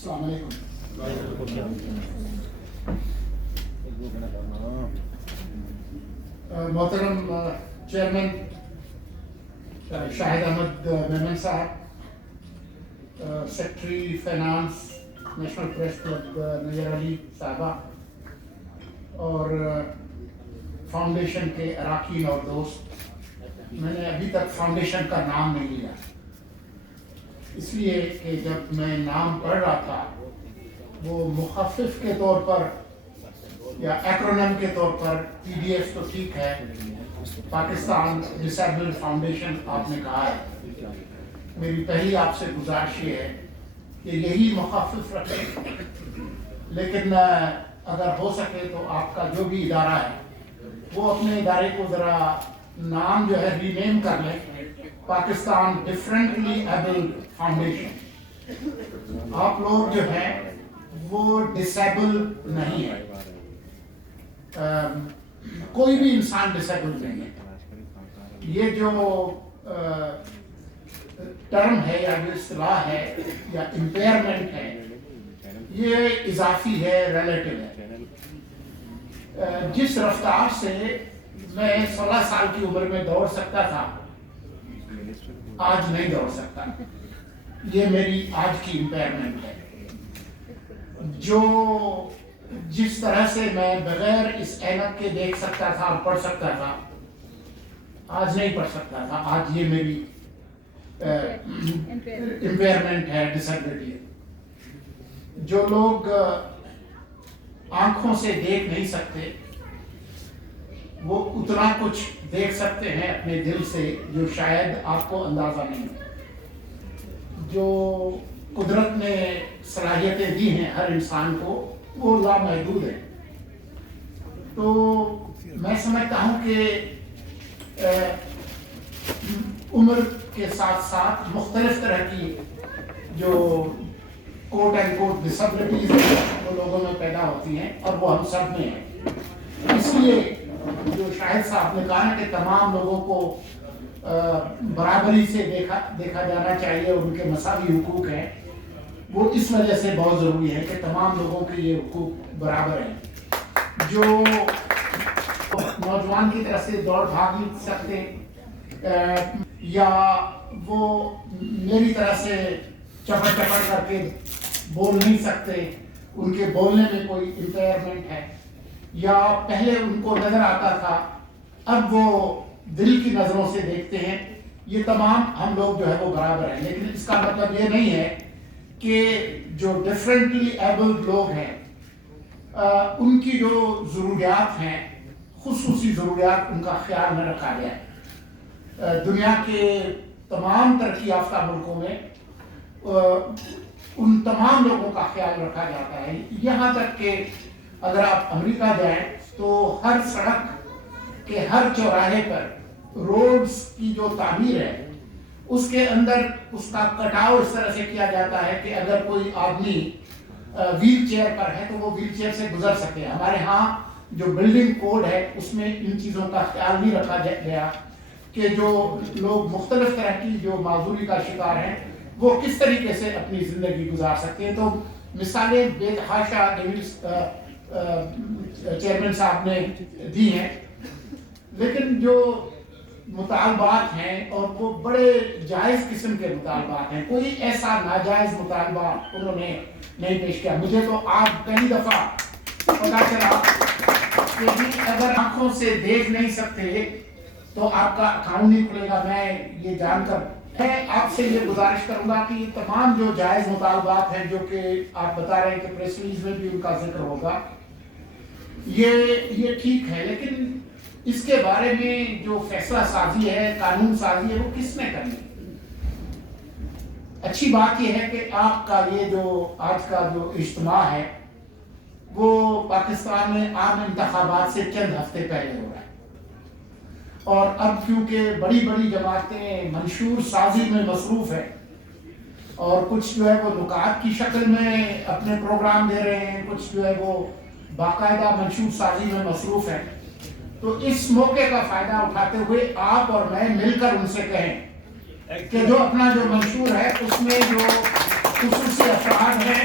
السلام علیکم. محترم چیئرمین شاہد Ahmed Memon Sahab, secretary finance national press club Nayyar Ali Sahiba, اور فاؤنڈیشن کے اراکین اور دوست, میں نے ابھی تک فاؤنڈیشن کا نام نہیں لیا, اس لیے کہ جب میں نام پڑھ رہا تھا وہ مخفف کے طور پر یا ایکرونیم کے طور پر PDF تو ٹھیک ہے, پاکستان ڈسیبلڈ فاؤنڈیشن آپ نے کہا ہے. میری پہلی آپ سے گزارش یہ ہے کہ یہی مخفف رکھیں, لیکن اگر ہو سکے تو آپ کا جو بھی ادارہ ہے وہ اپنے ادارے کو ذرا نام جو ہے ری نیم کر لیں, پاکستان ڈفرینٹلی ایبلڈ فاؤنڈیشن. آپ لوگ جو ہیں وہ ڈسیبل نہیں ہے, کوئی بھی انسان ڈسیبل نہیں ہے. یہ جو ٹرم ہے یا جو اصطلاح ہے یا امپیئرمنٹ ہے, یہ اضافی ہے, ریلیٹو ہے. جس رفتار سے میں 16 سال کی عمر میں دوڑ سکتا تھا, آج نہیں دوڑ سکتا. یہ میری آج کی امپیئرمنٹ ہے. جو جس طرح سے میں بغیر اس اینک کے دیکھ سکتا تھا اور پڑھ سکتا تھا, آج نہیں پڑھ سکتا تھا. آج یہ میری امپیئرمنٹ ہے, ڈسیبلٹی ہے. جو لوگ آنکھوں سے دیکھ نہیں سکتے وہ اتنا کچھ دیکھ سکتے ہیں اپنے دل سے جو شاید آپ کو اندازہ نہیں. جو قدرت نے صلاحیتیں دی ہیں ہر انسان کو وہ لامحدود ہے. تو میں سمجھتا ہوں کہ عمر کے ساتھ ساتھ مختلف طرح کی جو کوٹ اینڈ کوٹ ڈسیبلٹیز ہیں وہ لوگوں میں پیدا ہوتی ہیں, اور وہ ہم سب میں ہیں. اس لیے جو شاہد صاحب نے کہا کہ تمام لوگوں کو برابری سے دیکھا جانا چاہیے, ان کے مساوی حقوق ہیں, وہ اس وجہ سے بہت ضروری ہے کہ تمام لوگوں کے یہ حقوق برابر ہیں. جو نوجوان کی طرح سے دوڑ بھاگ نہیں سکتے یا وہ میری طرح سے چپڑ کر کے بول نہیں سکتے, ان کے بولنے میں کوئی امپیئرمنٹ ہے, یا پہلے ان کو نظر آتا تھا اب وہ دل کی نظروں سے دیکھتے ہیں, یہ تمام ہم لوگ جو ہے وہ برابر ہیں. لیکن اس کا مطلب یہ نہیں ہے کہ جو ڈفرینٹلی ایبلڈ لوگ ہیں ان کی جو ضروریات ہیں, خصوصی ضروریات, ان کا خیال نہ رکھا گیا ہے. دنیا کے تمام ترقی یافتہ ملکوں میں ان تمام لوگوں کا خیال رکھا جاتا ہے. یہاں تک کہ اگر آپ امریکہ جائیں تو ہر سڑک کے ہر چوراہے پر روڈز کی جو تعمیر ہے اس کے اندر اس کا کٹاؤ اس طرح سے کیا جاتا ہے کہ اگر کوئی آدمی ویل چیئر پر ہے تو وہ ویل چیئر سے گزر سکے. ہمارے ہاں جو بلڈنگ کوڈ ہے اس میں ان چیزوں کا خیال نہیں رکھا گیا کہ جو لوگ مختلف طرح کی جو معذوری کا شکار ہیں وہ کس طریقے سے اپنی زندگی گزار سکتے ہیں. تو مثالیں بے تحاشا چیئرمین صاحب نے دی ہیں, لیکن جو مطالبات ہیں اور وہ بڑے جائز قسم کے مطالبات ہیں, کوئی ایسا ناجائز مطالبہ انہوں نے نہیں پیش کیا. مجھے تو آج پہلی دفعہ پتا چلا کہ اگر آنکھوں سے دیکھ نہیں سکتے تو آپ کا اکاؤنٹ نہیں کھلے گا. میں یہ جان کر میں آپ سے یہ گزارش کروں گا کہ یہ تمام جو جائز مطالبات ہیں جو کہ آپ بتا رہے ہیں کہ پریس ریلیز میں بھی ان کا ذکر ہوگا, یہ ٹھیک ہے, لیکن اس کے بارے میں جو فیصلہ سازی ہے, قانون سازی ہے, وہ کس نے کرنی. اچھی بات یہ ہے کہ آپ کا یہ جو آج کا جو اجتماع ہے وہ پاکستان میں عام انتخابات سے چند ہفتے پہلے ہو رہا ہے, اور اب کیونکہ بڑی بڑی جماعتیں منشور سازی میں مصروف ہیں اور کچھ جو ہے وہ نکات کی شکل میں اپنے پروگرام دے رہے ہیں, کچھ جو ہے وہ باقاعدہ منشور سازی میں مصروف ہیں, تو اس موقع کا فائدہ اٹھاتے ہوئے آپ اور میں مل کر ان سے کہیں کہ جو اپنا جو منشور ہے اس میں جو خصوصی افراد ہیں